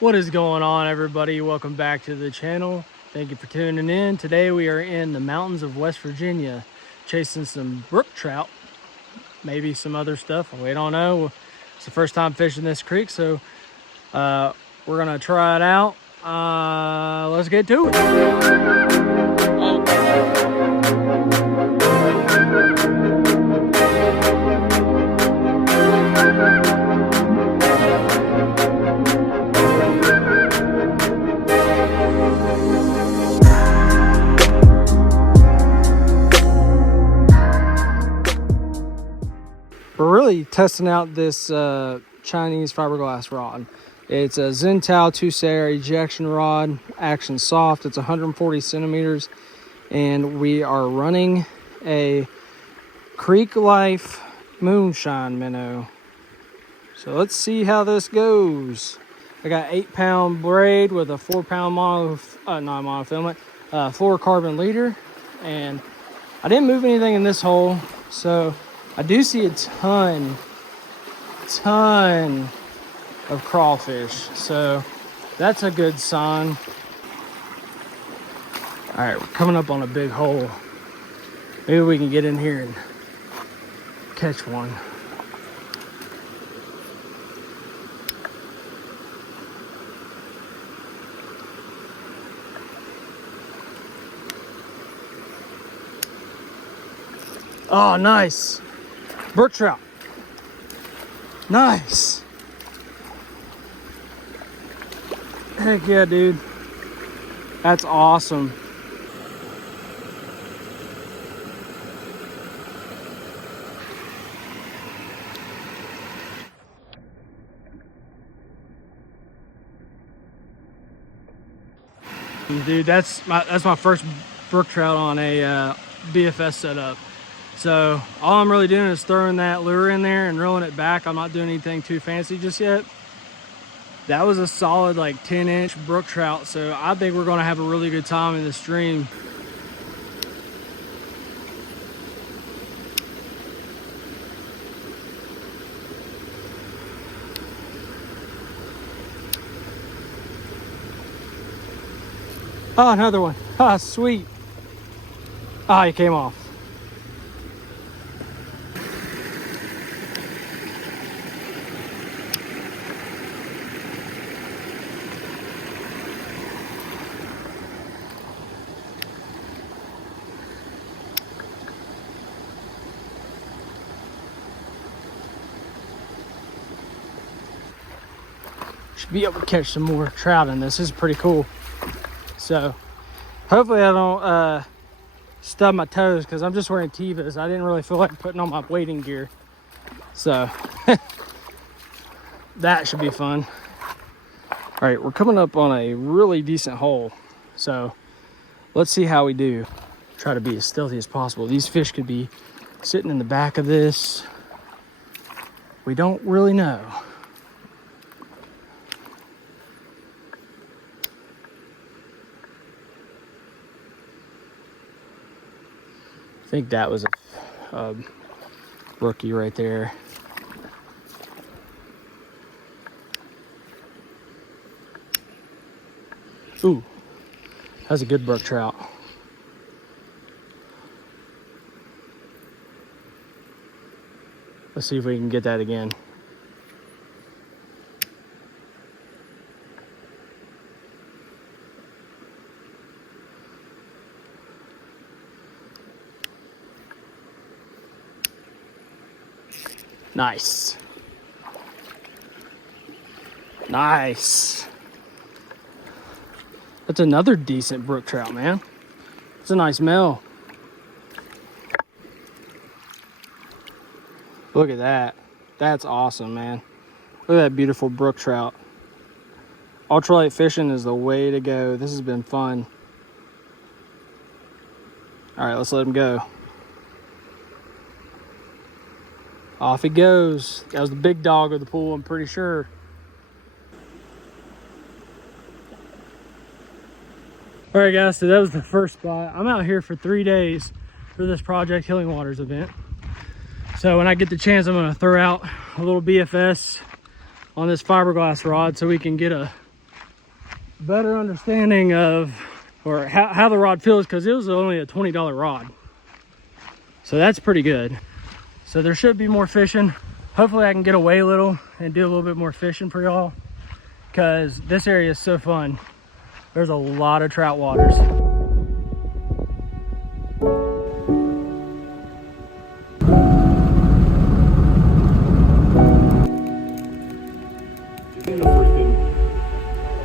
What is going on, everybody? Welcome back to the channel. Thank you for tuning in. Today we are in the mountains of West Virginia chasing some brook trout, maybe some other stuff. We don't know. It's the first time fishing this creek, so we're gonna try it out. Let's get to it. We're really testing out this Chinese fiberglass rod. It's a Zentao 2-Sayer ejection rod, action soft. It's 140 centimeters, and we are running a Creek Life moonshine minnow. So let's see how this goes. I got 8-pound braid with a 4-pound monofilament, fluorocarbon leader, and I didn't move anything in this hole, so I do see a ton of crawfish, so that's a good sign. All right, we're coming up on a big hole. Maybe we can get in here and catch one. Oh, nice. Brook trout. Nice. Heck yeah, dude. That's awesome. Dude, that's my first brook trout on a BFS setup. So all I'm really doing is throwing that lure in there and reeling it back. I'm not doing anything too fancy just yet. That was a solid like 10-inch brook trout, so I think we're gonna have a really good time in the stream. Oh, another one. Ah, sweet. Ah, he came off. Should be able to catch some more trout in this. This is pretty cool. So hopefully I don't stub my toes, because I'm just wearing Tevas. I didn't really feel like putting on my wading gear, so that should be fun. All right, we're coming up on a really decent hole, so let's see how we do. Try to be as stealthy as possible. These fish could be sitting in the back of this. We don't really know. I think that was a rookie right there. Ooh, that's a good brook trout. Let's see if we can get that again. Nice. Nice. That's another decent brook trout, man. It's a nice male. Look at that. That's awesome, man. Look at that beautiful brook trout. Ultralight fishing is the way to go. This has been fun. All right, let's let him go. Off he goes. That was the big dog of the pool, I'm pretty sure. All right, guys, so that was the first spot. I'm out here for 3 days for this Project Healing Waters event. So when I get the chance, I'm gonna throw out a little BFS on this fiberglass rod so we can get a better understanding of or how the rod feels, because it was only a $20 rod. So that's pretty good. So there should be more fishing. Hopefully I can get away a little and do a little bit more fishing for y'all, because this area is so fun. There's a lot of trout waters.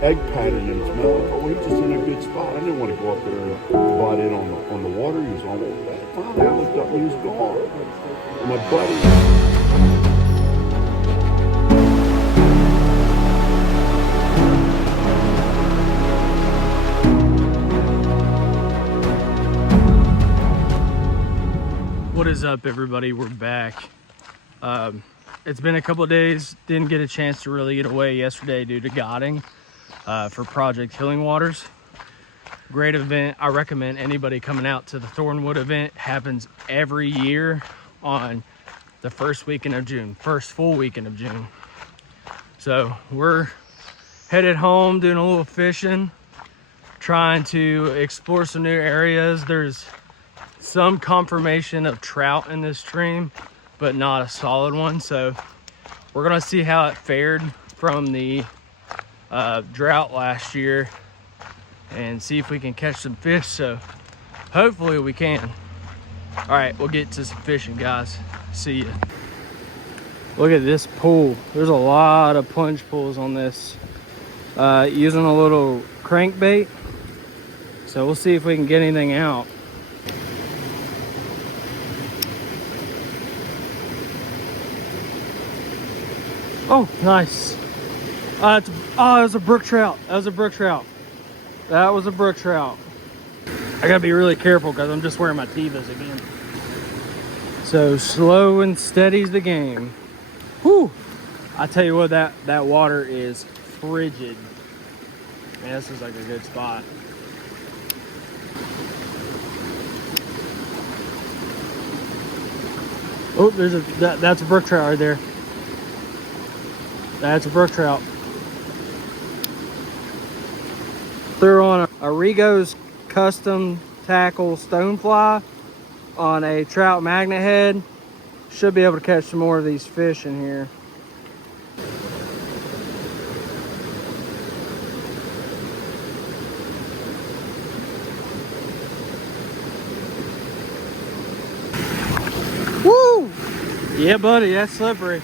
Egg pattern in his mouth. Oh, he's just in a good spot. I didn't want to go up there and butt in on the water. He was on it. Finally, I looked up and he was gone. And my buddy. What is up, everybody? We're back. It's been a couple of days. Didn't get a chance to really get away yesterday due to guiding for Project Healing Waters. Great event. I recommend anybody coming out to the Thornwood event. Happens every year on the first weekend of June, first full weekend of June. So we're headed home, doing a little fishing, trying to explore some new areas. There's some confirmation of trout in this stream, but not a solid one. So we're gonna see how it fared from the drought last year and see if we can catch some fish. So hopefully we can. All right, we'll get to some fishing, guys. See ya. Look at this pool. There's a lot of plunge pools on this. Using a little crankbait. So we'll see if we can get anything out. Oh, nice. It was a brook trout. That was a brook trout. That was a brook trout. I gotta be really careful because I'm just wearing my Tevas again. So slow and steady's the game. Whew. I tell you what, that water is frigid. Man, this is like a good spot. Oh, that's a brook trout right there. That's a brook trout. Threw on a Rigo's custom tackle stonefly on a trout magnet head. Should be able to catch some more of these fish in here. Woo! Yeah, buddy, that's slippery.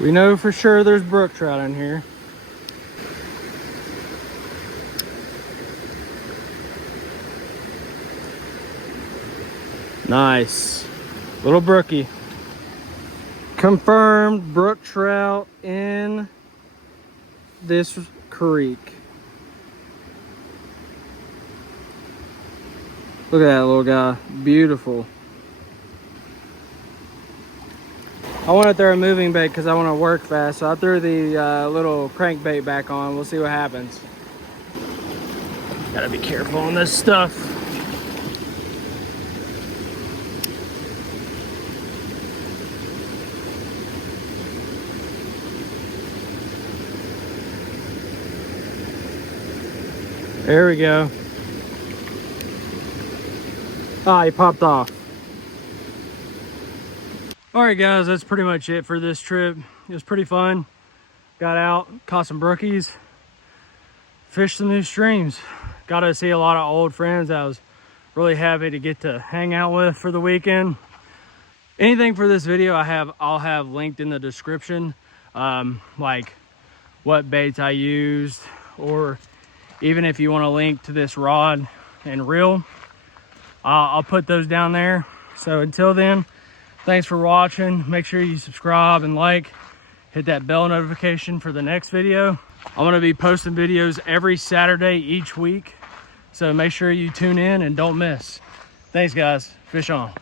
We know for sure there's brook trout in here. Nice. Little brookie. Confirmed brook trout in this creek. Look at that little guy. Beautiful. I want to throw a moving bait because I want to work fast, so I threw the little crankbait back on. We'll see what happens. Gotta be careful on this stuff. There we go. Ah, he popped off. All right, guys, that's pretty much it for this trip. It was pretty fun. Got out, caught some brookies, fished some new streams. Got to see a lot of old friends I was really happy to get to hang out with for the weekend. Anything for this video I'll have linked in the description, like what baits I used, or even if you want to link to this rod and reel, I'll put those down there. So until then, thanks for watching. Make sure you subscribe and like. Hit that bell notification for the next video. I'm gonna be posting videos every Saturday each week. So make sure you tune in and don't miss. Thanks, guys. Fish on.